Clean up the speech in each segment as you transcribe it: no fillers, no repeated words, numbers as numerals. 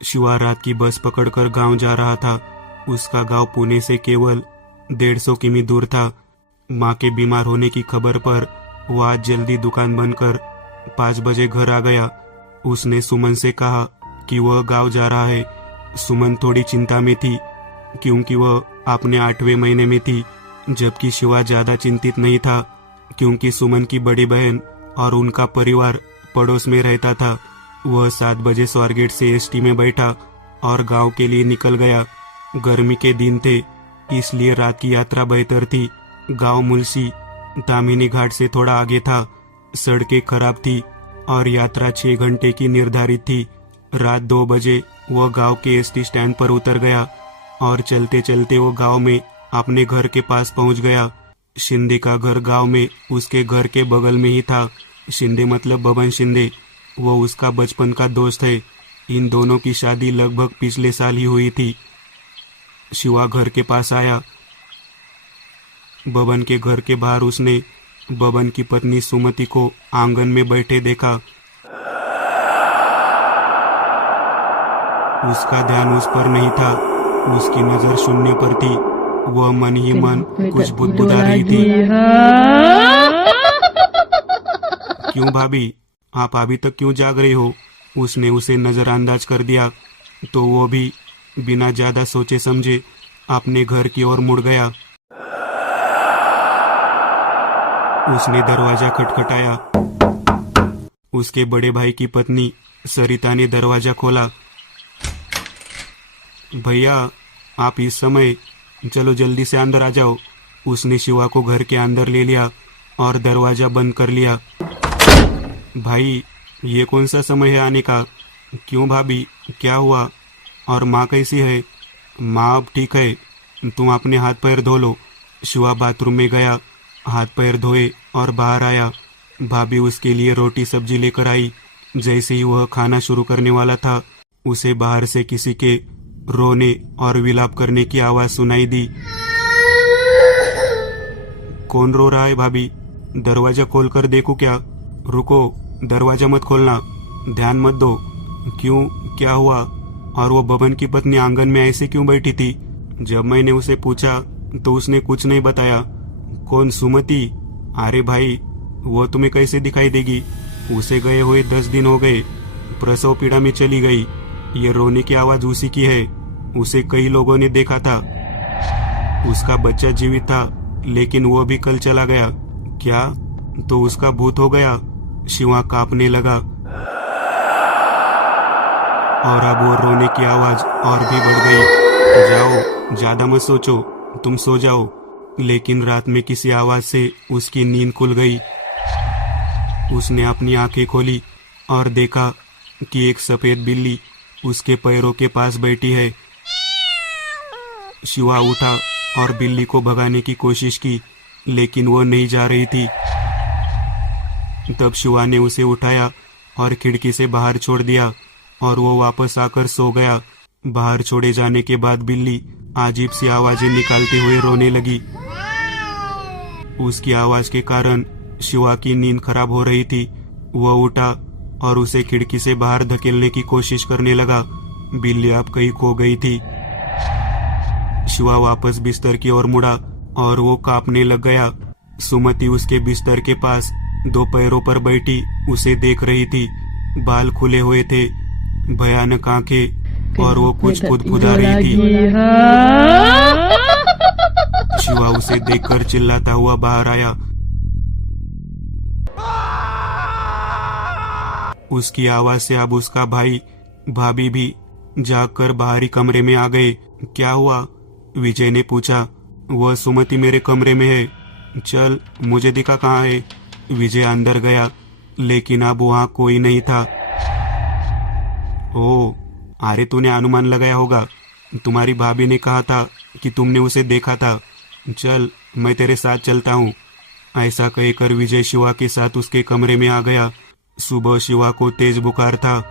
शिवा रात की बस पकड़कर गांव जा रहा था। उसका गांव पुणे से केवल 150 किमी दूर था। माँ के बीमार होने की खबर पर वह आज जल्दी दुकान बंद कर 5 बजे घर आ गया। उसने सुमन से कहा कि वह गांव जा रहा है। सुमन थोड़ी चिंता में थी क्योंकि वह अपने 8वें महीने में थी, जबकि शिवा ज्यादा चिंतित नहीं था क्योंकि सुमन की बड़ी बहन और उनका परिवार पड़ोस में रहता था। वह 7 बजे स्वारगेट से एसटी में बैठा और गांव के लिए निकल गया। गर्मी के दिन थे, इसलिए रात की यात्रा बेहतर थी। गांव मुलसी दामिनी घाट से थोड़ा आगे था। सड़कें खराब थी और यात्रा 6 घंटे की निर्धारित थी। रात 2 बजे वह गांव के एसटी स्टैंड पर उतर गया और चलते चलते वो गांव में अपने घर के पास पहुंच गया। शिंदे का घर गांव में उसके घर के बगल में ही था। शिंदे मतलब बबन शिंदे, वो उसका बचपन का दोस्त है। इन दोनों की शादी लगभग पिछले साल ही हुई थी। शिवा घर के पास आया। बबन के घर के बाहर उसने बबन की पत्नी सुमति को आंगन में बैठे देखा। उसका ध्यान उस पर नहीं था, उसकी नजर शून्य पर थी। वह मन ही मन कुछ बुदबुदा रही थी। क्यों भाभी, आप अभी तक क्यों जाग रही हो? उसने उसे नजरअंदाज कर दिया तो वो भी बिना ज्यादा सोचे समझे अपने घर की ओर मुड़ गया। उसने दरवाजा खटखटाया। उसके बड़े भाई की पत्नी सरिता ने दरवाजा खोला। भैया, आप इस समय, चलो जल्दी से अंदर आ जाओ। उसने शिवा को घर के अंदर ले लिया और दरवाजा बंद कर लिया। भाई, ये कौन सा समय है आने का? क्यों भाभी, क्या हुआ? और माँ कैसी है? माँ अब ठीक है, तुम अपने हाथ पैर धो लो। शिवा बाथरूम में गया, हाथ पैर धोए और बाहर आया। भाभी उसके लिए रोटी सब्जी लेकर आई। जैसे ही वह खाना शुरू करने वाला था, उसे बाहर से किसी के रोने और विलाप करने की आवाज सुनाई दी। कौन रो रहा है भाभी? दरवाजा खोलकर देखो क्या? रुको, दरवाजा मत खोलना, ध्यान मत दो। क्यों, क्या हुआ? और वो बबन की पत्नी आंगन में ऐसे क्यों बैठी थी? जब मैंने उसे पूछा तो उसने कुछ नहीं बताया। कौन, सुमति? अरे भाई, वो तुम्हें कैसे दिखाई देगी? उसे गए हुए 10 दिन हो गए, प्रसव पीड़ा में चली गई। ये रोने की आवाज उसी की है। उसे कई लोगों ने देखा था। उसका बच्चा जीवित था, लेकिन वो भी कल चला गया। क्या? तो उसका भूत हो गया? शिवा कांपने लगा और अब वो रोने की आवाज और भी बढ़ गई। जाओ, ज्यादा मत सोचो, तुम सो जाओ। लेकिन रात में किसी आवाज से उसकी नींद खुल गई। उसने अपनी आंखें खोली और देखा कि एक सफेद बिल्ली उसके पैरों के पास बैठी है। शिवा उठा और बिल्ली को भगाने की कोशिश की, लेकिन वो नहीं जा रही थी। तब शिवा ने उसे उठाया और खिड़की से बाहर छोड़ दिया और वो वापस आकर सो गया। बाहर छोड़े जाने के बाद बिल्ली अजीब सी आवाजें निकालते हुए रोने लगी। उसकी आवाज के कारण शिवा की नींद खराब हो रही थी। वह उठा और उसे खिड़की से बाहर धकेलने की कोशिश करने लगा। बिल्ली अब कहीं खो गई थी। शिवा वापस बिस्तर की ओर मुड़ा और वो कांपने लग गया। सुमति उसके बिस्तर के पास 2 पैरों पर बैठी उसे देख रही थी। बाल खुले हुए थे, भयानक आंखें, और वो कुछ फुदफुदा रही थी। शिवा उसे देखकर चिल्लाता हुआ बाहर आया। उसकी आवाज से अब उसका भाई भाभी भी जागकर बाहरी कमरे में आ गए। क्या हुआ? विजय ने पूछा। वह सुमति मेरे कमरे में है, चल मुझे दिखा कहाँ है। विजय अंदर गया, लेकिन अब वहां कोई नहीं था। ओह, अरे तूने अनुमान लगाया होगा। तुम्हारी भाभी ने कहा था कि तुमने उसे देखा था। चल, मैं तेरे साथ चलता हूँ। ऐसा कहकर विजय शिवा के साथ उसके कमरे में आ गया। सुबह शिवा को तेज बुखार था।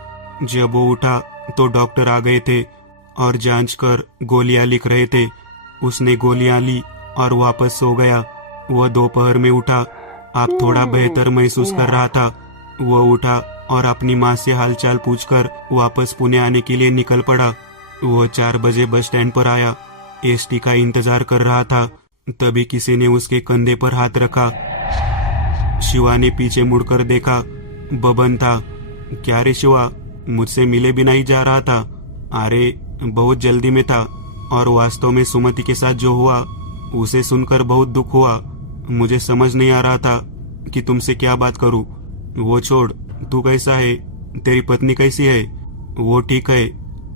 जब वो उठा तो डॉक्टर आ गए थे और जांच कर गोलियां लिख रहे थे। उसने गोलियां ली और वापस सो गया। वह दोपहर में उठा, अब थोड़ा बेहतर महसूस कर रहा था। वह उठा और अपनी माँ से हालचाल पूछकर वापस पुणे आने के लिए निकल पड़ा। वो 4 बजे बस स्टैंड पर आया। एसटी का इंतजार कर रहा था। तभी किसी ने उसके कंधे पर हाथ रखा। शिवा ने पीछे मुड़कर देखा, बबन था। क्या रे शिवा, मुझसे मिले बिना ही जा रहा था? अरे बहुत जल्दी में था, और वास्तव में सुमति के साथ जो हुआ उसे सुनकर बहुत दुख हुआ। मुझे समझ नहीं आ रहा था कि तुमसे क्या बात करूं। वो छोड़, तू कैसा है? तेरी पत्नी कैसी है? वो ठीक है,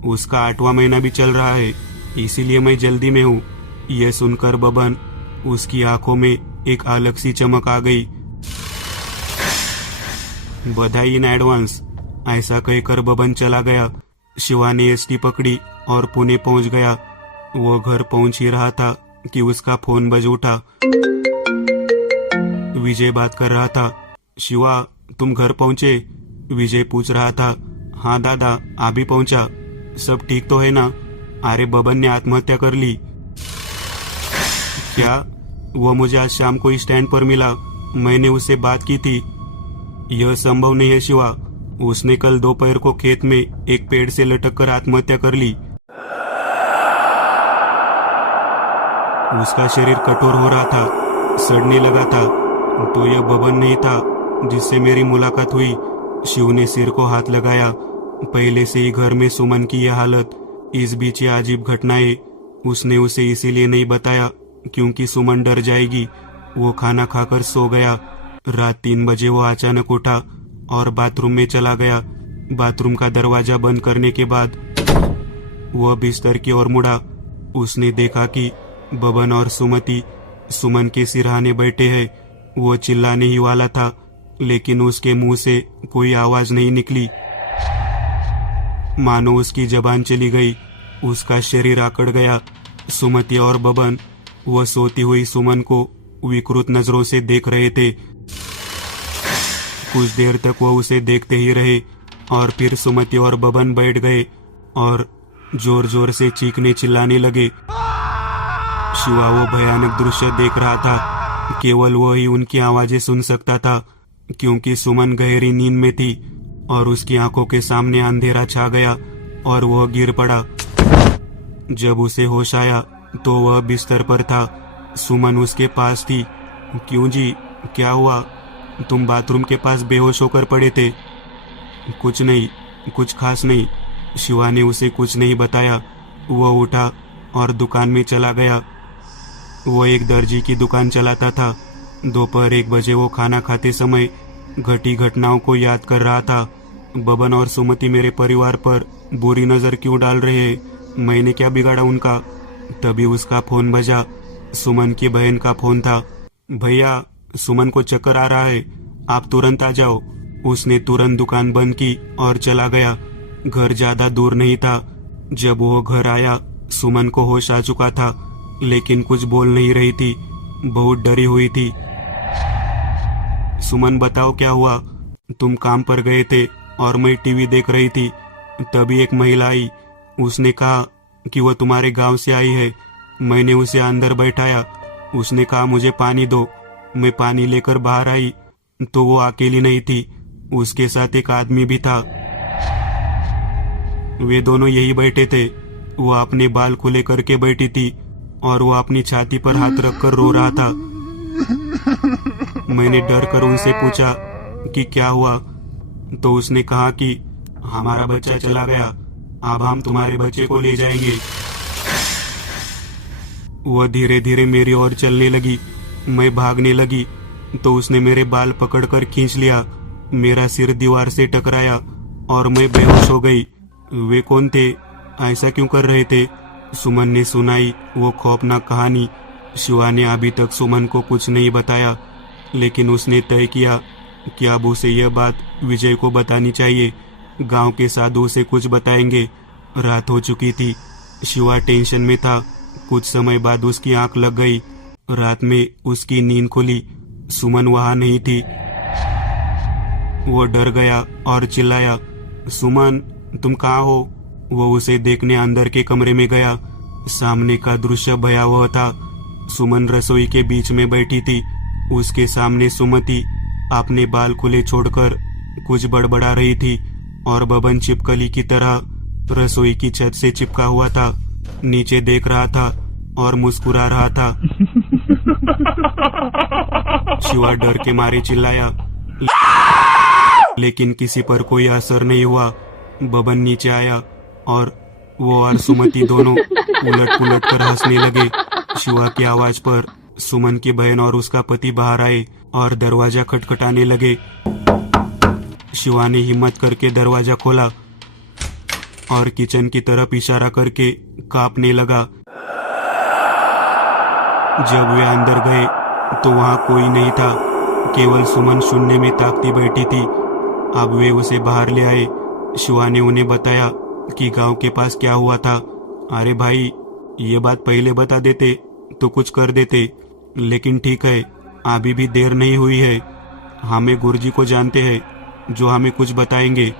उसका 8वां महीना भी चल रहा है, इसीलिए मैं जल्दी में हूँ। यह सुनकर बबन, उसकी आंखों में एक अलग सी चमक आ गई। बधाई इन एडवांस, ऐसा कहकर बबन चला गया। शिवा ने एसटी पकड़ी और पुणे पहुंच गया। वो घर पहुंच ही रहा था कि उसका फोन बज उठा। विजय बात कर रहा था। शिवा, तुम घर पहुंचे? विजय पूछ रहा था। हाँ दादा, अभी पहुंचा। सब ठीक तो है ना? अरे बबन ने आत्महत्या कर ली। क्या? वो मुझे आज शाम को स्टैंड पर मिला, मैंने उससे बात की थी। यह संभव नहीं है शिवा, उसने कल दोपहर को खेत में एक पेड़ से लटक कर आत्महत्या कर ली। उसका शरीर कठोर हो रहा था, सड़ने लगा था। तो यह बबन नहीं था जिससे मेरी मुलाकात हुई। शिव ने सिर को हाथ लगाया। पहले से ही घर में सुमन की यह हालत, इस बीच ये अजीब घटनाएं उसने उसे इसीलिए नहीं बताया क्योंकि सुमन डर जाएगी। वो खाना खाकर सो गया। रात 3 बजे वो अचानक उठा और बाथरूम में चला गया। बाथरूम का दरवाजा बंद करने के बाद वह बिस्तर की ओर मुड़ा। उसने देखा कि बबन और सुमति सुमन के सिरहाने बैठे हैं। वो चिल्लाने ही वाला था, लेकिन उसके मुंह से कोई आवाज नहीं निकली, मानो उसकी जबान चली गई। उसका शरीर आकड़ गया। सुमति और बबन वह सोती हुई सुमन को विकृत नजरों से देख रहे थे। कुछ देर तक वह उसे देखते ही रहे और फिर सुमति और बबन बैठ गए और जोर जोर से चीखने चिल्लाने लगे। शिवा वो भयानक दृश्य देख रहा था। केवल वह ही उनकी आवाजें सुन सकता था क्योंकि सुमन गहरी नींद में थी और उसकी आंखों के सामने अंधेरा छा गया और वह गिर पड़ा। जब उसे होश आया तो वह बिस्तर पर था। सुमन उसके पास थी। क्यों जी, क्या हुआ? तुम बाथरूम के पास बेहोश होकर पड़े थे। कुछ नहीं, कुछ खास नहीं। शिवा ने उसे कुछ नहीं बताया। वह उठा और दुकान में चला गया। वो एक दर्जी की दुकान चलाता था। दोपहर 1 बजे वो खाना खाते समय घटी घटनाओं को याद कर रहा था। बबन और सुमति मेरे परिवार पर बुरी नजर क्यों डाल रहे हैं? मैंने क्या बिगाड़ा उनका? तभी उसका फोन बजा। सुमन की बहन का फोन था। भैया, सुमन को चक्कर आ रहा है, आप तुरंत आ जाओ। उसने तुरंत दुकान बंद की और चला गया। घर ज्यादा दूर नहीं था। जब वो घर आया, सुमन को होश आ चुका था, लेकिन कुछ बोल नहीं रही थी, बहुत डरी हुई थी। सुमन, बताओ क्या हुआ? तुम काम पर गए थे और मैं टीवी देख रही थी। तभी एक महिला आई। उसने कहा कि वह तुम्हारे गांव से आई है। मैंने उसे अंदर बैठाया। उसने कहा मुझे पानी दो। मैं पानी लेकर बाहर आई तो वो अकेली नहीं थी, उसके साथ एक आदमी भी था। वे दोनों यही बैठे थे। वो अपने बाल खुले करके बैठी थी और वो अपनी छाती पर हाथ रखकर रो रहा था। मैंने डर कर उनसे पूछा कि क्या हुआ, तो उसने कहा कि हमारा बच्चा चला गया, अब हम तुम्हारे बच्चे को ले जाएंगे। वह धीरे धीरे मेरी ओर चलने लगी। मैं भागने लगी तो उसने मेरे बाल पकड़कर खींच लिया। मेरा सिर दीवार से टकराया और मैं बेहोश हो गई। वे कौन थे? ऐसा क्यों कर रहे थे? सुमन ने सुनाई वो खौफनाक कहानी। शिवा ने अभी तक सुमन को कुछ नहीं बताया, लेकिन उसने तय किया कि अब उसे यह बात विजय को बतानी चाहिए। गांव के साधु उसे कुछ बताएंगे। रात हो चुकी थी। शिवा टेंशन में था। कुछ समय बाद उसकी आंख लग गई। रात में उसकी नींद खुली। सुमन वहां नहीं थी। वो डर गया और चिल्लाया, सुमन, तुम कहाँ हो? वो उसे देखने अंदर के कमरे में गया। सामने का दृश्य भयावह था। सुमन रसोई के बीच में बैठी थी। उसके सामने सुमति अपने बाल खुले छोड़कर कुछ बड़बड़ा रही थी और बबन छिपकली की तरह रसोई की छत से चिपका हुआ था, नीचे देख रहा था और मुस्कुरा रहा था। शिवा डर के मारे चिल्लाया, लेकिन किसी पर कोई असर नहीं हुआ। बबन नीचे आया और वो और सुमति दोनों उलट पुलट कर हंसने लगे। शिवा की आवाज पर सुमन की बहन और उसका पति बाहर आए और दरवाजा खटखटाने लगे। शिवा ने हिम्मत करके दरवाजा खोला और किचन की तरफ इशारा करके कांपने लगा। जब वे अंदर गए तो वहां कोई नहीं था, केवल सुमन शून्य में ताकती बैठी थी। अब वे उसे बाहर ले आए। शिवा ने उन्हें बताया कि गांव के पास क्या हुआ था। अरे भाई, ये बात पहले बता देते तो कुछ कर देते, लेकिन ठीक है, अभी भी देर नहीं हुई है। हमें गुरुजी को जानते हैं जो हमें कुछ बताएंगे।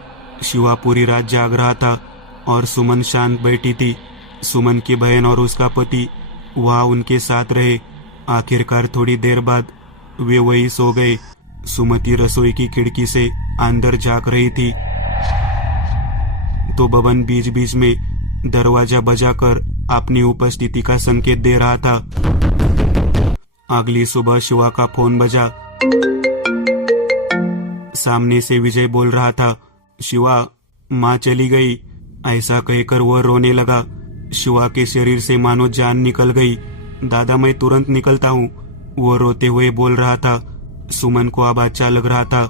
शिवा पूरी रात जाग रहा था और सुमन शांत बैठी थी। सुमन की बहन और उसका पति वहां उनके साथ रहे। आखिरकार थोड़ी देर बाद वे वही सो गए। सुमति रसोई की खिड़की से अंदर झांक रही थी तो बबन बीच बीच में दरवाजा बजाकर अपनी उपस्थिति का संकेत दे रहा था। अगली सुबह शिवा का फोन बजा। सामने से विजय बोल रहा था, शिवा, माँ चली गई। ऐसा कहकर वह रोने लगा। शिवा के शरीर से मानो जान निकल गई। दादा, मैं तुरंत निकलता हूँ, वो रोते हुए बोल रहा था। सुमन को अब अच्छा लग रहा था।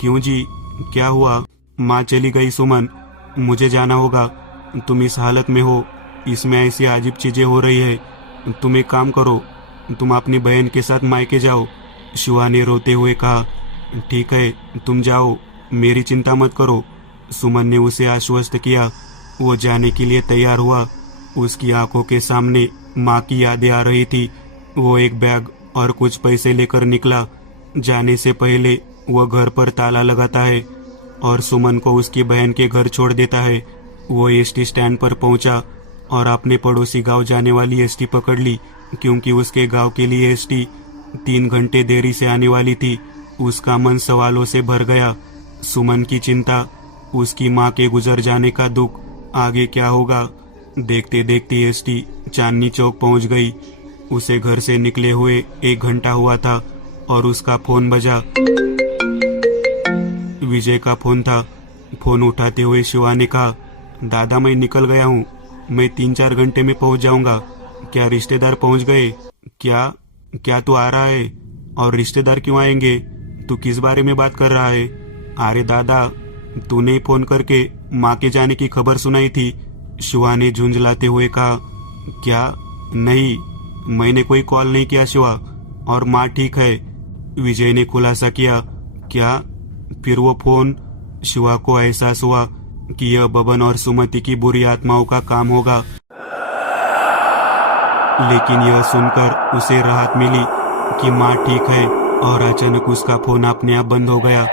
क्यों जी, क्या हुआ? माँ चली गई सुमन, मुझे जाना होगा। तुम इस हालत में हो, इसमें ऐसी अजीब चीजें हो रही है। तुम एक काम करो, तुम अपनी बहन के साथ मायके जाओ। शिवा ने रोते हुए कहा। ठीक है, तुम जाओ, मेरी चिंता मत करो। सुमन ने उसे आश्वस्त किया। वो जाने के लिए तैयार हुआ। उसकी आंखों के सामने माँ की यादें आ रही थी। वो एक बैग और कुछ पैसे लेकर निकला। जाने से पहले वो घर पर ताला लगाता है और सुमन को उसकी बहन के घर छोड़ देता है। वो एसटी स्टैंड पर पहुंचा और अपने पड़ोसी गांव जाने वाली एसटी पकड़ ली, क्योंकि उसके गांव के लिए एसटी 3 घंटे देरी से आने वाली थी। उसका मन सवालों से भर गया। सुमन की चिंता, उसकी माँ के गुजर जाने का दुख, आगे क्या होगा। देखते देखते एसटी चांदनी चौक पहुंच गई। उसे घर से निकले हुए 1 घंटा हुआ था और उसका फोन बजा। विजय का फोन था। फोन उठाते हुए शिवा ने कहा, दादा, मैं निकल गया हूँ, मैं 3-4 घंटे में पहुंच जाऊंगा। क्या रिश्तेदार पहुंच गए? क्या तू आ रहा है? और रिश्तेदार क्यों आएंगे? तू किस बारे में बात कर रहा है? अरे दादा, तूने फोन करके माँ के जाने की खबर सुनाई थी। शिवा ने झुंझलाते हुए कहा। क्या? नहीं, मैंने कोई कॉल नहीं किया शिवा, और माँ ठीक है, विजय ने खुलासा किया। क्या? फिर वो फोन? शिवा को एहसास हुआ कि यह बबन और सुमति की बुरी आत्माओं का काम होगा, लेकिन यह सुनकर उसे राहत मिली कि माँ ठीक है। और अचानक उसका फोन अपने आप बंद हो गया।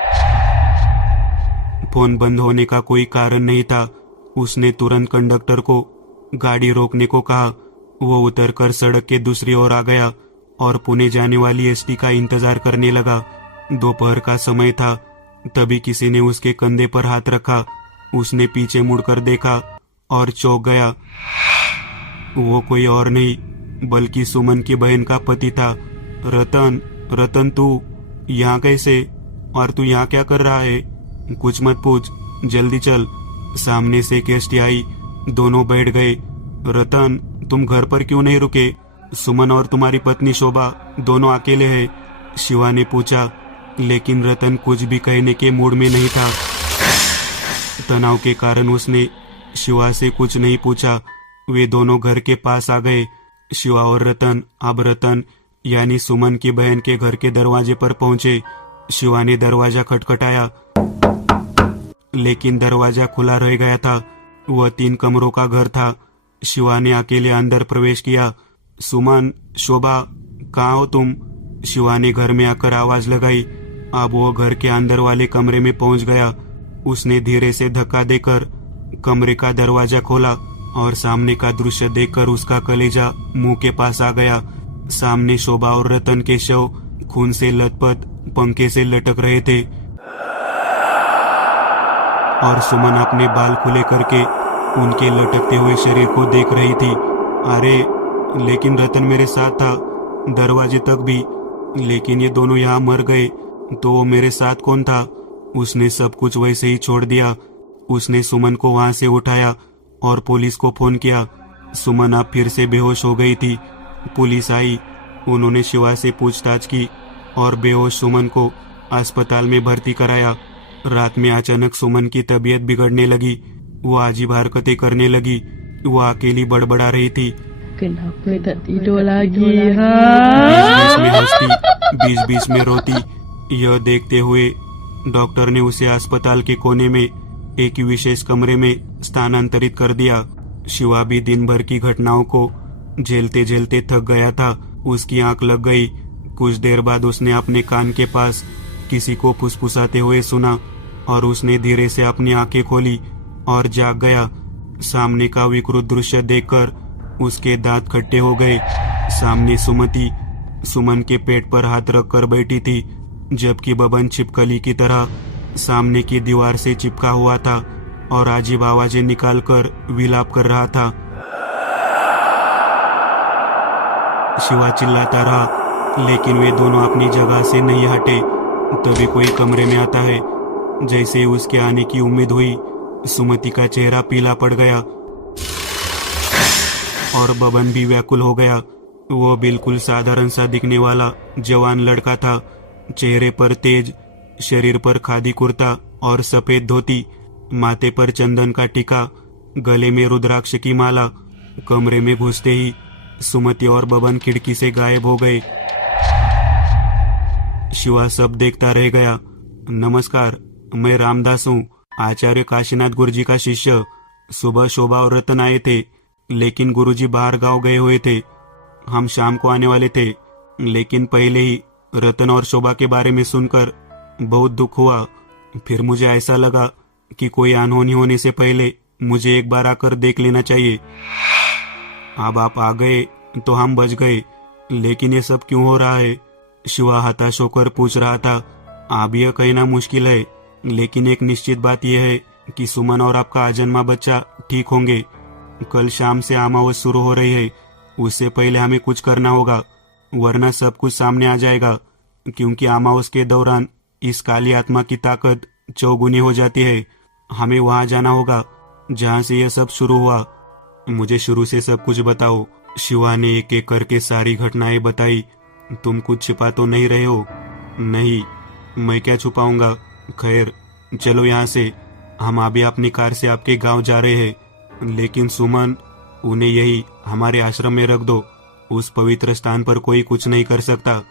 फोन बंद होने का कोई कारण नहीं था। उसने तुरंत कंडक्टर को गाड़ी रोकने को कहा। वो उतरकर सड़क के दूसरी ओर आ गया और पुणे जाने वाली एसटी का इंतजार करने लगा। दोपहर का समय था। तभी किसी ने उसके कंधे पर हाथ रखा। उसने पीछे मुड़कर देखा और चौंक गया। वो कोई और नहीं बल्कि सुमन की बहन का पति था। रतन, तू यहाँ कैसे? और तू यहाँ क्या कर रहा है? कुछ मत पूछ, जल्दी चल। सामने से एक एसटी आई। दोनों बैठ गए। रतन, तुम घर पर क्यों नहीं रुके? सुमन और तुम्हारी पत्नी शोभा दोनों अकेले हैं, शिवा ने पूछा। लेकिन रतन कुछ भी कहने के मूड में नहीं था। तनाव के कारण उसने शिवा से कुछ नहीं पूछा। वे दोनों घर के पास आ गए। शिवा और रतन यानी सुमन की बहन के घर के दरवाजे पर पहुंचे। शिवा ने दरवाजा खटखटाया, लेकिन दरवाजा खुला रह गया था। वह 3 कमरों का घर था। शिवा ने अकेले अंदर प्रवेश किया। सुमन, शोभा, कहाँ हो तुम? शिवा ने घर में आकर आवाज लगाई। अब वो घर के अंदर वाले कमरे में पहुंच गया। उसने धीरे से धक्का देकर कमरे का दरवाजा खोला और सामने का दृश्य देखकर उसका कलेजा मुंह के पास आ गया। सामने शोभा और रतन के शव खून से लथपथ पंखे से लटक रहे थे। और सुमन अपने बाल खुले करके उनके लटकते हुए शरीर को देख रही थी। अरे लेकिन रतन मेरे साथ था, दरवाजे तक भी, लेकिन ये दोनों यहाँ मर गए तो वो मेरे साथ कौन था? उसने सब कुछ वैसे ही छोड़ दिया। उसने सुमन को वहां से उठाया और पुलिस को फोन किया। सुमन अब फिर से बेहोश हो गई थी। पुलिस आई, उन्होंने शिवा से पूछताछ की और बेहोश सुमन को अस्पताल में भर्ती कराया। रात में अचानक सुमन की तबीयत बिगड़ने लगी। वो अजीब हरकतें करने लगी। वो अकेली बड़बड़ा रही थी। Kenapa tak tidur lagi? बीच बीच में हंसती, बीच बीच में रोती। यह देखते हुए डॉक्टर ने उसे अस्पताल के कोने में एक विशेष कमरे में स्थानांतरित कर दिया। शिवा भी दिन भर की घटनाओं को झेलते झेलते थक गया था। उसकी आंख लग गई। कुछ देर बाद उसने अपने कान के पास किसी को फुसफुसाते हुए सुना और उसने धीरे से अपनी आंखें खोली और जाग गया। सामने का विकृत दृश्य देखकर उसके दांत खट्टे हो गए। सामने सुमति सुमन के पेट पर हाथ रखकर बैठी थी, जबकि बबन छिपकली की तरह सामने की दीवार से चिपका हुआ था और अजीब आवाजें निकालकर विलाप कर रहा था। शिवा चिल्लाता रहा, लेकिन वे दोनों अपनी जगह से नहीं हटे। तभी कोई कमरे में आता है। जैसे ही उसके आने की उम्मीद हुई, सुमति का चेहरा पीला पड़ गया और बबन भी व्याकुल हो गया। वो बिल्कुल साधारण सा दिखने वाला जवान लड़का था। चेहरे पर तेज, शरीर पर खादी कुर्ता और सफेद धोती, माथे पर चंदन का टीका, गले में रुद्राक्ष की माला। कमरे में घुसते ही सुमति और बबन खिड़की से गायब हो गए। शिवा सब देखता रह गया। नमस्कार, मैं रामदास हूँ, आचार्य काशीनाथ गुरुजी का शिष्य। सुबह शोभा और रतन आए थे, लेकिन गुरुजी बाहर गांव गए हुए थे। हम शाम को आने वाले थे, लेकिन पहले ही रतन और शोभा के बारे में सुनकर बहुत दुख हुआ। फिर मुझे ऐसा लगा कि कोई अनहोनी होने से पहले मुझे एक बार आकर देख लेना चाहिए। अब आप आ गए तो हम बच गए, लेकिन ये सब क्यों हो रहा है? शिवा हताश होकर पूछ रहा था। अब यह कहना मुश्किल है, लेकिन एक निश्चित बात यह है कि सुमन और आपका अजन्मा बच्चा ठीक होंगे। कल शाम से अमावस शुरू हो रही है, उससे पहले हमें कुछ करना होगा, वरना सब कुछ सामने आ जाएगा। क्योंकि अमावस के दौरान इस काली आत्मा की ताकत चौगुनी हो जाती है। हमें वहां जाना होगा जहां से यह सब शुरू हुआ। मुझे शुरू से सब कुछ बताओ। शिवा ने एक एक करके सारी घटनाएं बताई। तुम कुछ छिपा तो नहीं रहे हो? नहीं, मैं क्या छुपाऊंगा। खैर चलो यहाँ से, हम अभी अपनी कार से आपके गांव जा रहे हैं। लेकिन सुमन, उन्हें यही हमारे आश्रम में रख दो। उस पवित्र स्थान पर कोई कुछ नहीं कर सकता।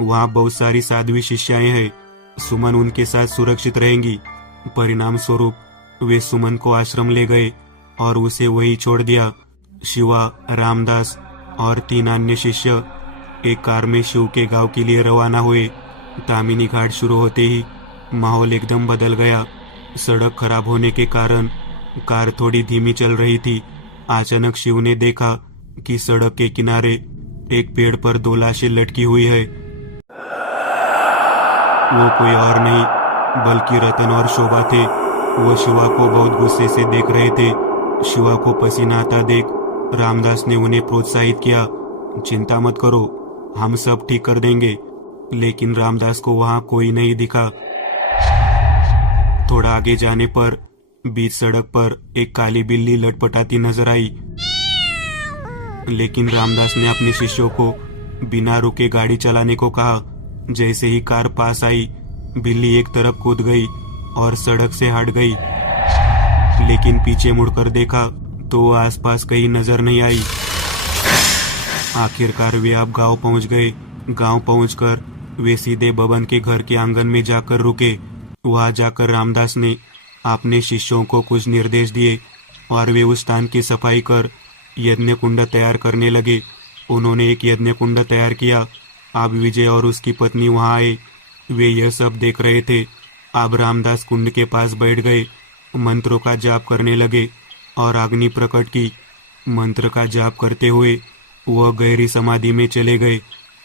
वहाँ बहुत सारी साध्वी शिष्याएं हैं। सुमन उनके साथ सुरक्षित रहेंगी। परिणाम स्वरूप वे सुमन को आश्रम ले गए और उसे वही छोड़ दिया। शिवा, रामदास और 3 अन्य शिष्य एक कार में शिव के गांव के लिए रवाना हुए। तामिनी घाट शुरू होते ही माहौल एकदम बदल गया। सड़क खराब होने के कारण कार थोड़ी धीमी चल रही थी। अचानक शिव ने देखा कि सड़क के किनारे एक पेड़ पर 2 लाशें लटकी हुई है। वो कोई और नहीं बल्कि रतन और शोभा थे। वो शिवा को बहुत गुस्से से देख रहे थे। शिवा को पसीना आता देख रामदास ने उन्हें प्रोत्साहित किया। चिंता मत करो, हम सब ठीक कर देंगे। लेकिन रामदास को वहां कोई नहीं दिखा। थोड़ा आगे जाने पर बीच सड़क पर एक काली बिल्ली लटपटाती नजर आई। लेकिन रामदास ने अपने शिष्यों को बिना रुके गाड़ी चलाने को कहा। जैसे ही कार पास आई, बिल्ली एक तरफ कूद गई और सड़क से हट गई। लेकिन पीछे मुड़कर देखा तो आसपास कहीं नजर नहीं आई। आखिरकार वे अब गांव पहुंच गए। गांव पहुंचकर वे सीधे बबन के घर के आंगन में जाकर रुके। वहां जाकर रामदास ने अपने शिष्यों को कुछ निर्देश दिए और वे उस स्थान की सफाई कर यज्ञ कुंड तैयार करने लगे। उन्होंने एक यज्ञ कुंड तैयार किया। अब विजय और उसकी पत्नी वहां आए। वे यह सब देख रहे थे। अब रामदास कुंड के पास बैठ गए, मंत्रों का जाप करने लगे और अग्नि प्रकट की। मंत्र का जाप करते हुए वह गहरी समाधि में चले गए।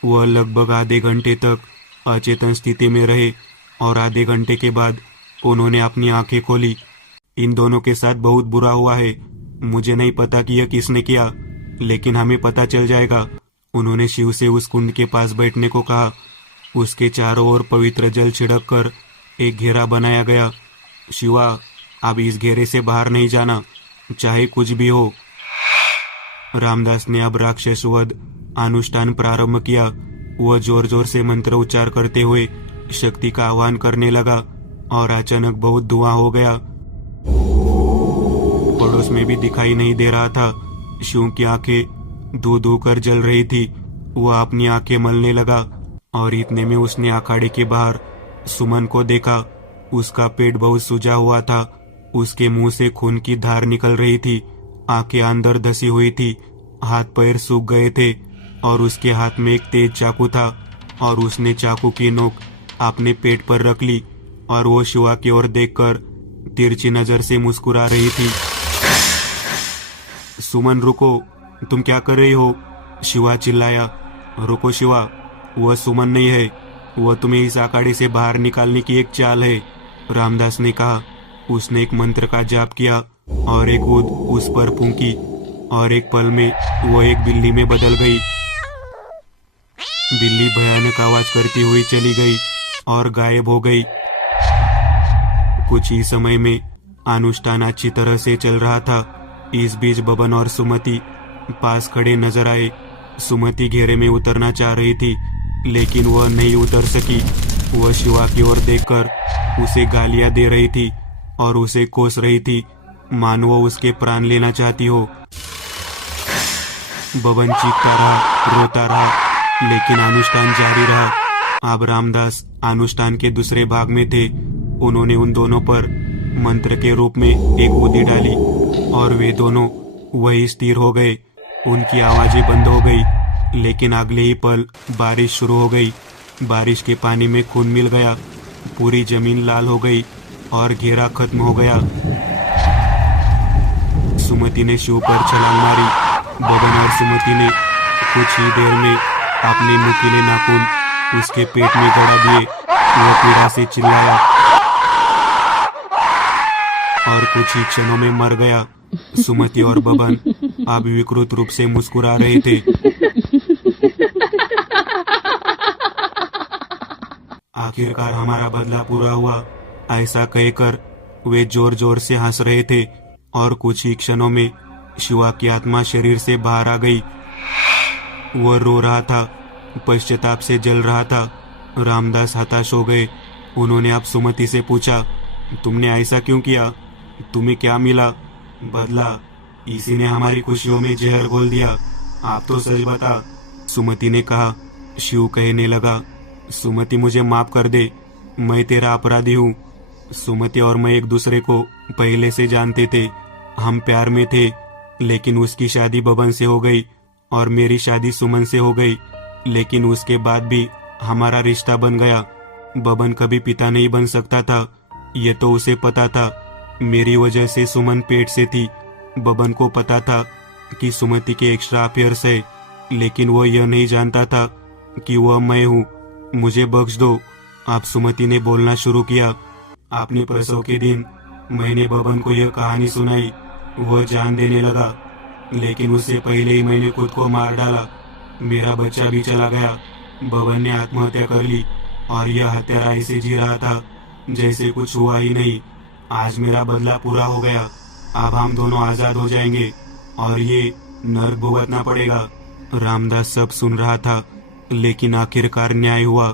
वह लगभग आधे घंटे तक अचेतन स्थिति में रहे और आधे घंटे के बाद उन्होंने अपनी आंखें खोली। इन दोनों के साथ बहुत बुरा हुआ है। मुझे नहीं पता कि यह किसने किया, लेकिन हमें पता चल जाएगा। उन्होंने शिव से उस कुंड के पास बैठने को कहा। उसके चारों ओर पवित्र जल छिड़क कर एक घेरा बनाया गया। शिवा, अब इस घेरे से बाहर नहीं जाना, चाहे कुछ भी हो। रामदास ने अब राक्षस वध अनुष्ठान प्रारंभ किया। वह जोर जोर से मंत्र उच्चार करते हुए शक्ति का आह्वान करने लगा और अचानक बहुत धुआं हो गया। पड़ोस में भी दिखाई नहीं दे रहा था। शिव की आंखें धू धू कर जल रही थी। वह अपनी आंखें मलने लगा और इतने में उसने अखाड़े के बाहर सुमन को देखा। उसका पेट बहुत सूजा हुआ था। उसके मुंह से खून की धार निकल रही थी। आंखें अंदर धसी हुई थी। हाथ पैर सूख गए थे और उसके हाथ में एक तेज चाकू था और उसने चाकू की नोक अपने पेट पर रख ली और वो शिवा की ओर देखकर तिरछी नजर से मुस्कुरा रही थी। सुमन, रुको, तुम क्या कर रही हो? शिवा चिल्लाया। रुको शिवा, वह सुमन नहीं है, वह तुम्हें इस अखाड़े से बाहर निकालने की एक चाल है, रामदास ने कहा। उसने एक मंत्र का जाप किया और एक ऊद उस पर फूंकी और एक पल में वो एक बिल्ली में बदल गई। बिल्ली भयानक आवाज करती हुई चली गई और गायब हो गई। कुछ ही समय में अनुष्ठान अच्छी तरह से चल रहा था। इस बीच बबन और सुमति पास खड़े नजर आए। सुमति घेरे में उतरना चाह रही थी, लेकिन वह नहीं उतर सकी। वह शिवा की ओर देखकर उसे गालियां दे रही थी और उसे कोस रही थी, मानो वो उसके प्राण लेना चाहती हो। बबन चीखता रहा, रोता रहा, लेकिन अनुष्ठान जारी रहा। अब रामदास अनुष्ठान के दूसरे भाग में थे। उन्होंने उन दोनों पर मंत्र के रूप में एक ऊदी डाली और वे दोनों वही स्थिर हो गए। उनकी आवाजें बंद हो गई, लेकिन अगले ही पल बारिश शुरू हो गई। बारिश के पानी में खून मिल गया। पूरी जमीन लाल हो गई और घेरा खत्म हो गया। सुमति ने शिव पर छलांग मारी। बबन और सुमति ने कुछ ही देर में अपने नुकीले नाखून उसके पेट में गड़ा दिए। वह पीड़ा से चिल्लाया और कुछ ही क्षणों में मर गया। सुमति और बबन अब विकृत रूप से मुस्कुरा रहे थे। आखिरकार हमारा बदला पूरा हुआ, ऐसा कहकर वे जोर जोर से हंस रहे थे और कुछ ही क्षणों में शिवा की आत्मा शरीर से बाहर आ गई। वह रो रहा था, पश्चाताप से जल रहा था। रामदास हताश हो गए। उन्होंने अब सुमति से पूछा, तुमने ऐसा क्यों किया? तुम्हें क्या मिला? बदला? इसी ने हमारी खुशियों में जहर घोल दिया। आप तो सच बता, सुमति ने कहा। शिव कहने लगा, सुमति मुझे माफ कर दे, मैं तेरा अपराधी हूँ। सुमति और मैं एक दूसरे को पहले से जानते थे। हम प्यार में थे, लेकिन उसकी शादी बबन से हो गई और मेरी शादी सुमन से हो गई। लेकिन उसके बाद भी हमारा रिश्ता बन गया। बबन कभी पिता नहीं बन सकता था, ये तो उसे पता था। मेरी वजह से सुमन पेट से थी। बबन को पता था कि सुमति के एक्स्ट्रा अफेयर्स है, लेकिन वो यह नहीं जानता था कि वह मैं हूँ। मुझे बख्श दो। आप सुमति ने बोलना शुरू किया। अपने प्रसव के दिन मैंने बबन को यह कहानी सुनाई। वह जान देने लगा, लेकिन उससे पहले ही मैंने खुद को मार डाला। मेरा बच्चा भी चला गया। बबन ने आत्महत्या कर ली और यह हत्यारा ऐसे जी रहा था जैसे कुछ हुआ ही नहीं। आज मेरा बदला पूरा हो गया। अब हम दोनों आजाद हो जाएंगे और ये नर्क भुगतना पड़ेगा। रामदास सब सुन रहा था, लेकिन आखिरकार न्याय हुआ।